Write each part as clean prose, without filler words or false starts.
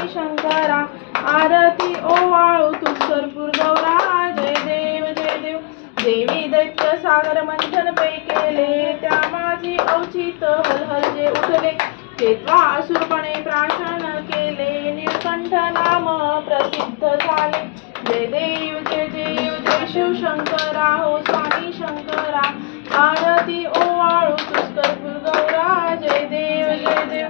स्वामी शंकरा आरती ओवाळू तू कर्पूर गौरा जय देव जय देव देवी दैत्य सागर मंथन पै केले त्या माझी औचित हलहल जे उठले चेतवा असुरपणे प्राशन केले नीलकंठ नाम प्रसिद्ध झाले जय देव जय देव जय शिव शंकरा हो स्वामी शंकरा आरती ओवाळू तुझ कर्पूर गौरा जय देव जय देव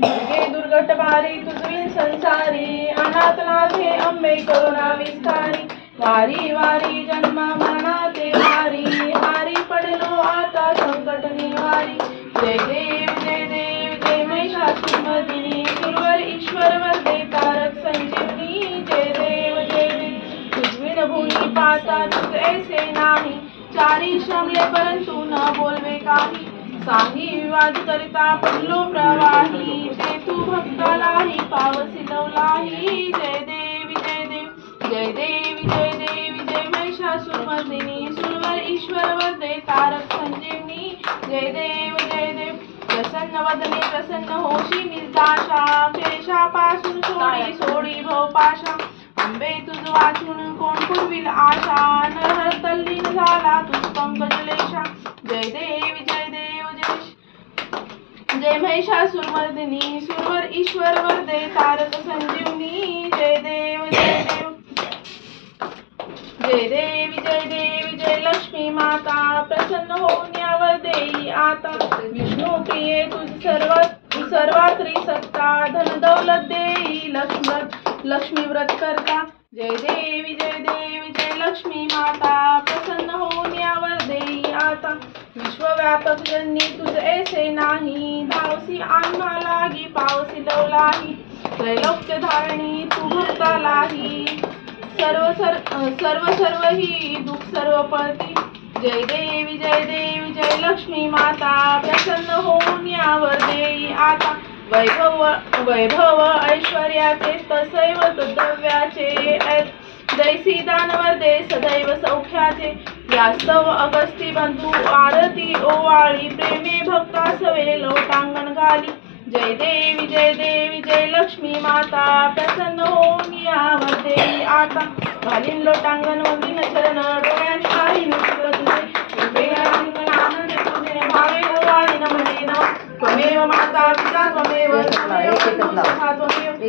दुर्गे दुर्गट बारी तुझवी संसारी अनाथनाथे अंबे करुणा विस्तारी वारी वारी जन्म मरणाते वारी हारी पडलो आता संकट निवारी जय देव जय देव जय महिषासुरमर्दिनी सुरवर ईश्वर वरदे तारक संजीवनी जय देव जय देव तुझविण भूमी पाता तुझ ऐसे नाही चारी श्रमले परंतु न बोलवे काही साही विवाद करिता पडलो प्रवाही ते तू भक्तालाही पावसी लवलाही जय देवी जय देव जय देवी जय देवी जय महिषासुरमर्दिनी सुरवर ईश्वर वरदे तारक संजीवनी जय देव जय देव प्रसन्न वदने प्रसन्न होशी निर्दाशा क्लेशापासून सोडी भवपाशा अंबे तुझ वाचून कोण पुरविल आशा नरहर तल्लीन झाला तुझ पंकजलेशा जय देवी जय देव जय महिषासुरमर्दिनी सुरवर ईश्वर वरदे तारक संजीवनी जय देव जय देव जय देवी जय देवी जय लक्ष्मी माता प्रसन्न होऊन यावर देई आता विष्णू प्रिये तुझ सर्वात्री सत्ता धन दौलत देई लक्ष्मी व्रत करता जय देवी जय लक्ष्मी माता प्रसन्न होऊन यावर देई आता विश्वव्यापक जन्नी तुझ ऐसे नाही धावसी आम्हा लागी पावसी लवलाही त्रैलोक्य धारणी तू भक्तालाही सर्व ही दुःख सर्व पळती जय देवी जय लक्ष्मी माता प्रसन्न होऊन यावर देई आता वैभव ऐश्वर्याचे तसैव द्रव्याचे दैसी दानवर दे सदैव सौख्याचे यास्तव अगस्ती बंधू आरती ओवाळी प्रेमे भक्ता सवे लोटांगण घाली जय देवी जय लक्ष्मी माता प्रसन्न होऊन यावर देई आता घालीन लोटांगण वंदीन चरण डोळ्यात काही आनंद तुझे भावे ओवाळी नमने नम त्वमेव माता पिता त्वमेव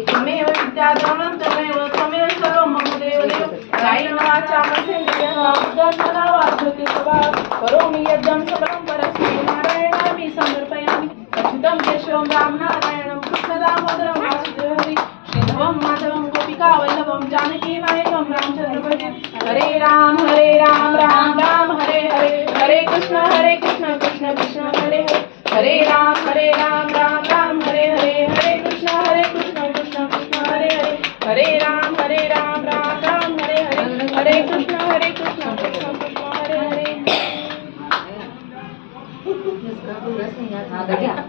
त्वमेव विद्या द्रवणं त्वमेव त्वमेव सर्वं मम देव देव कायेन वाचा मनसेन्द्रियेण बुद्ध्यात्मना वा धृते स्वभाव करोमि यज्ञं सकलं परस्मै नारायणामि समर्पयामि अच्युतं केशवं राम नारायणं कृष्णदामोदरं वासुदेवं हरि श्रीधरं माधवं गोपिका वल्लभं जानकी नायकं रामचन्द्र भजे हरे राम राम राम हरे हरे हरे कृष्ण कृष्ण कृष्ण हरे हरे हरे राम राम हरे हरे हरे कृष्ण कृष्ण कृष्ण हरे हरे हरे राम राम हरे हरे हरे कृष्ण कृष्ण कृष्ण हरे हरे